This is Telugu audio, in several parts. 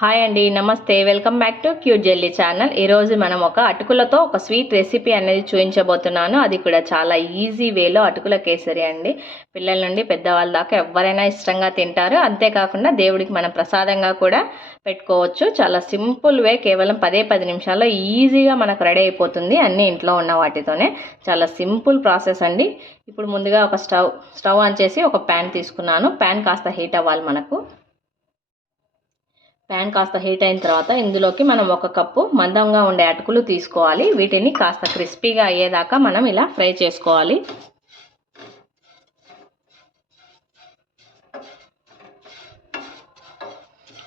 హాయ్ అండి, నమస్తే. Welcome back to cute jelly channel. ఈరోజు మనం ఒక అటుకులతో ఒక స్వీట్ రెసిపీ అనేది చూపించబోతున్నాను. అది కూడా చాలా ఈజీ వేలో అటుకుల కేసరి అండి. పిల్లల నుండి పెద్దవాళ్ళ దాకా ఎవరైనా ఇష్టంగా తింటారు. అంతేకాకుండా దేవుడికి మనం ప్రసాదంగా కూడా పెట్టుకోవచ్చు. చాలా సింపుల్ వే, కేవలం 10 నిమిషాల్లో ఈజీగా మనకు రెడీ అయిపోతుంది. అన్ని ఇంట్లో ఉన్న వాటితోనే. చాలా సింపుల్ ప్రాసెస్ అండి. ఇప్పుడు ముందుగా ఒక స్టవ్ ఆన్ చేసి ఒక ప్యాన్ తీసుకున్నాను. ప్యాన్ కాస్త హీట్ అవ్వాలి మనకు. ప్యాన్ కాస్త హీట్ అయిన తర్వాత ఇందులోకి మనం 1 కప్పు మందంగా ఉండే అటుకులు తీసుకోవాలి. వీటిని కాస్త క్రిస్పీగా అయ్యేదాకా మనం ఇలా ఫ్రై చేసుకోవాలి.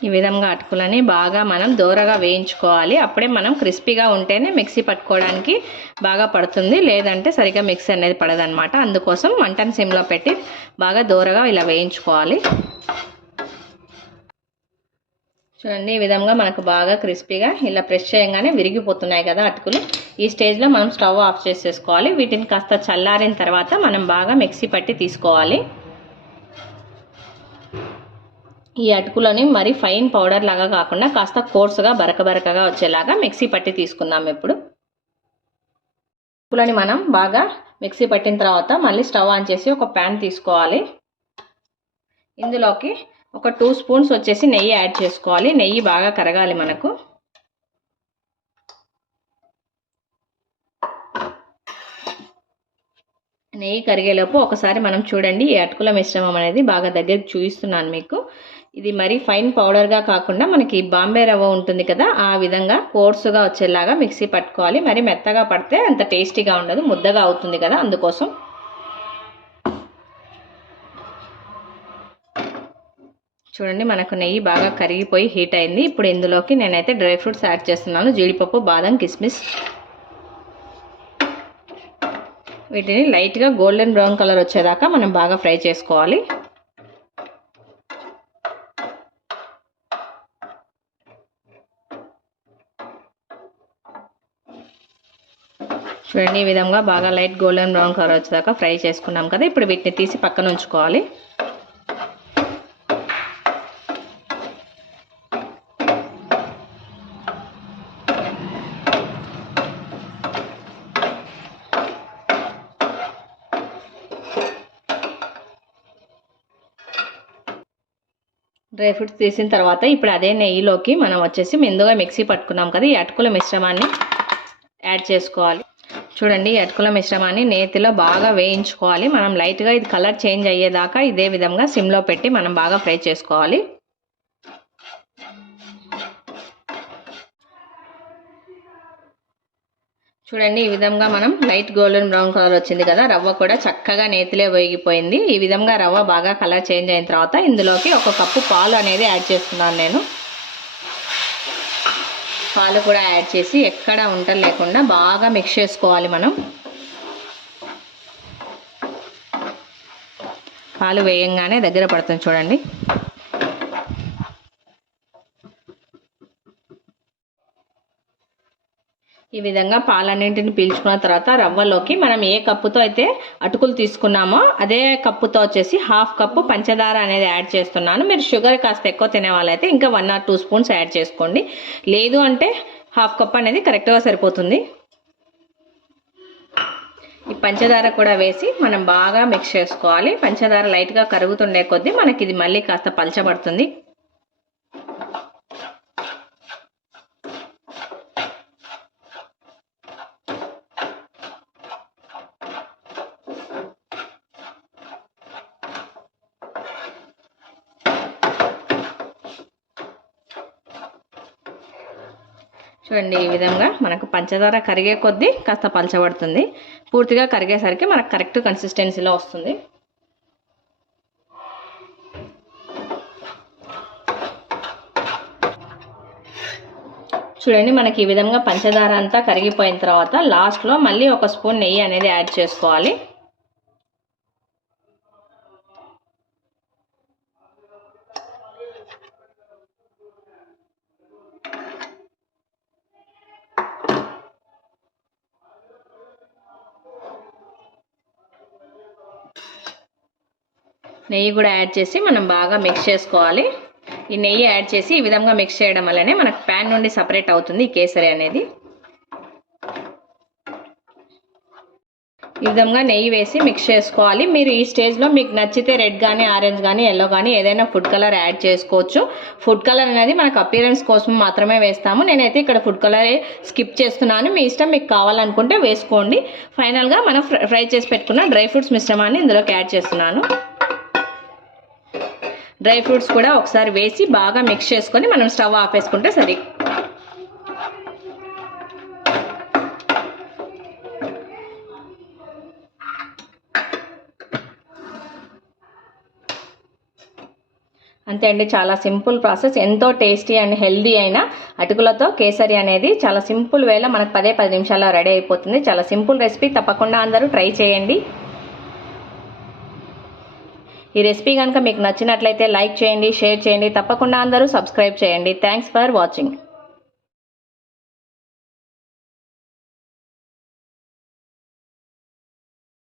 ఈ విధంగా అటుకులని బాగా మనం దోరగా వేయించుకోవాలి. అప్పుడే మనం క్రిస్పీగా ఉంటేనే మిక్సీ పట్టుకోవడానికి బాగా పడుతుంది, లేదంటే సరిగ్గా మిక్సీ అనేది పడదనమాట. అందుకోసం మంటను సిమ్లో పెట్టి బాగా దోరగా ఇలా వేయించుకోవాలి. చూడండి, ఈ విధంగా మనకు బాగా క్రిస్పీగా ఇలా ప్రెస్ చేయగానే విరిగిపోతున్నాయి కదా అటుకులు. ఈ స్టేజ్లో మనం స్టవ్ ఆఫ్ చేసేసుకోవాలి. వీటిని కాస్త చల్లారిన తర్వాత మనం బాగా మిక్సీ పట్టి తీసుకోవాలి. ఈ అటుకులని మరి ఫైన్ పౌడర్ లాగా కాకుండా కాస్త కోర్సుగా బరకగా వచ్చేలాగా మిక్సీ పట్టి తీసుకుందాం. ఇప్పుడు అటుకులని మనం బాగా మిక్సీ పట్టిన తర్వాత మళ్ళీ స్టవ్ ఆన్ చేసి ఒక ప్యాన్ తీసుకోవాలి. ఇందులోకి ఒక 2 స్పూన్స్ వచ్చేసి నెయ్యి యాడ్ చేసుకోవాలి. నెయ్యి బాగా కరగాలి మనకు. నెయ్యి కరిగేలోపు ఒకసారి మనం చూడండి, ఈ అటుకుల మిశ్రమం అనేది బాగా దగ్గరికి చూపిస్తున్నాను మీకు. ఇది మరి ఫైన్ పౌడర్గా కాకుండా మనకి బాంబే రవ్వ ఉంటుంది కదా, ఆ విధంగా కోర్సుగా వచ్చేలాగా మిక్సీ పట్టుకోవాలి. మరి మెత్తగా పడితే అంత టేస్టీగా ఉండదు, ముద్దగా అవుతుంది కదా, అందుకోసం. చూడండి, మనకు నెయ్యి బాగా కరిగిపోయి హీట్ అయింది. ఇప్పుడు ఇందులోకి నేనైతే డ్రై ఫ్రూట్స్ యాడ్ చేస్తున్నాను. జీడిపప్పు, బాదం, కిస్మిస్. వీటిని లైట్గా గోల్డెన్ బ్రౌన్ కలర్ వచ్చేదాకా మనం బాగా ఫ్రై చేసుకోవాలి. చూడండి, ఈ విధంగా బాగా లైట్ గోల్డెన్ బ్రౌన్ కలర్ వచ్చేదాకా ఫ్రై చేసుకున్నాం కదా. ఇప్పుడు వీటిని తీసి పక్కన ఉంచుకోవాలి. డ్రై ఫ్రూట్స్ తీసిన తర్వాత ఇప్పుడు అదే నెయ్యిలోకి మనం వచ్చేసి ముందుగా మిక్సీ పట్టుకున్నాం కదా, ఈ అటుకుల మిశ్రమాన్ని యాడ్ చేసుకోవాలి. చూడండి, ఈ అటుకుల మిశ్రమాన్ని నేతిలో బాగా వేయించుకోవాలి. మనం లైట్గా ఇది కలర్ చేంజ్ అయ్యేదాకా ఇదే విధంగా సిమ్లో పెట్టి మనం బాగా ఫ్రై చేసుకోవాలి. చూడండి, ఈ విధంగా మనం లైట్ గోల్డెన్ బ్రౌన్ కలర్ వచ్చింది కదా, రవ్వ కూడా చక్కగా నేతిలో వేగిపోయింది. ఈ విధంగా రవ్వ బాగా కలర్ చేంజ్ అయిన తర్వాత ఇందులోకి 1 కప్పు పాలు అనేది యాడ్ చేస్తున్నాను నేను. పాలు కూడా యాడ్ చేసి ఎక్కడ ఉండలు లేకుండా బాగా మిక్స్ చేసుకోవాలి మనం. పాలు వేయంగానే దగ్గర పడుతుంది చూడండి. ఈ విధంగా పాలన్నింటిని పీల్చుకున్న తర్వాత రవ్వలోకి మనం ఏ కప్పుతో అయితే అటుకులు తీసుకున్నామో అదే కప్పుతో వచ్చేసి 1/2 కప్పు పంచదార అనేది యాడ్ చేస్తున్నాను. మీరు షుగర్ కాస్త ఎక్కువ తినే వాళ్ళైతే ఇంకా 1 or 2 స్పూన్స్ యాడ్ చేసుకోండి. లేదు అంటే 1/2 కప్ అనేది కరెక్ట్గా సరిపోతుంది. ఈ పంచదార కూడా వేసి మనం బాగా మిక్స్ చేసుకోవాలి. పంచదార లైట్గా కరుగుతుండే కొద్దీ మనకి ఇది మళ్ళీ కాస్త పలచబడుతుంది. చూడండి, ఈ విధంగా మనకు పంచదార కరిగే కొద్దీ కాస్త పలచబడుతుంది. పూర్తిగా కరిగేసరికి మనకు కరెక్ట్ కన్సిస్టెన్సీలో వస్తుంది. చూడండి, మనకి ఈ విధంగా పంచదార అంతా కరిగిపోయిన తర్వాత లాస్ట్లో మళ్ళీ 1 స్పూన్ నెయ్యి అనేది యాడ్ చేసుకోవాలి. నెయ్యి కూడా యాడ్ చేసి మనం బాగా మిక్స్ చేసుకోవాలి. ఈ నెయ్యి యాడ్ చేసి ఈ విధంగా మిక్స్ చేయడం వల్లనే మనకు ప్యాన్ నుండి సపరేట్ అవుతుంది ఈ కేసరి అనేది. ఈ విధంగా నెయ్యి వేసి మిక్స్ చేసుకోవాలి. మీరు ఈ స్టేజ్లో మీకు నచ్చితే రెడ్ కానీ ఆరెంజ్ కానీ ఎల్లో కానీ ఏదైనా ఫుడ్ కలర్ యాడ్ చేసుకోవచ్చు. ఫుడ్ కలర్ అనేది మనకు అపియరెన్స్ కోసం మాత్రమే వేస్తాము. నేనైతే ఇక్కడ ఫుడ్ కలరే స్కిప్ చేస్తున్నాను. మీ ఇష్టం, మీకు కావాలనుకుంటే వేసుకోండి. ఫైనల్గా మనం ఫ్రై చేసి పెట్టుకున్న డ్రై ఫ్రూట్స్ మిశ్రమాన్ని ఇందులోకి యాడ్ చేస్తున్నాను. డ్రై ఫ్రూట్స్ కూడా ఒకసారి వేసి బాగా మిక్స్ చేసుకొని మనం స్టవ్ ఆపేసుకుంటే సరి. అంతే అండి, చాలా సింపుల్ ప్రాసెస్. ఎంతో టేస్టీ అండ్ హెల్దీ అయిన అటుకులతో కేసరి అనేది చాలా సింపుల్ వేలో మనకు 10 నిమిషాల్లో రెడీ అయిపోతుంది. చాలా సింపుల్ రెసిపీ, తప్పకుండా అందరూ ట్రై చేయండి. ఈ రెసిపీ కనుక మీకు నచ్చినట్లయితే లైక్ చేయండి, షేర్ చేయండి, తప్పకుండా అందరూ సబ్స్క్రైబ్ చేయండి. Thanks for watching.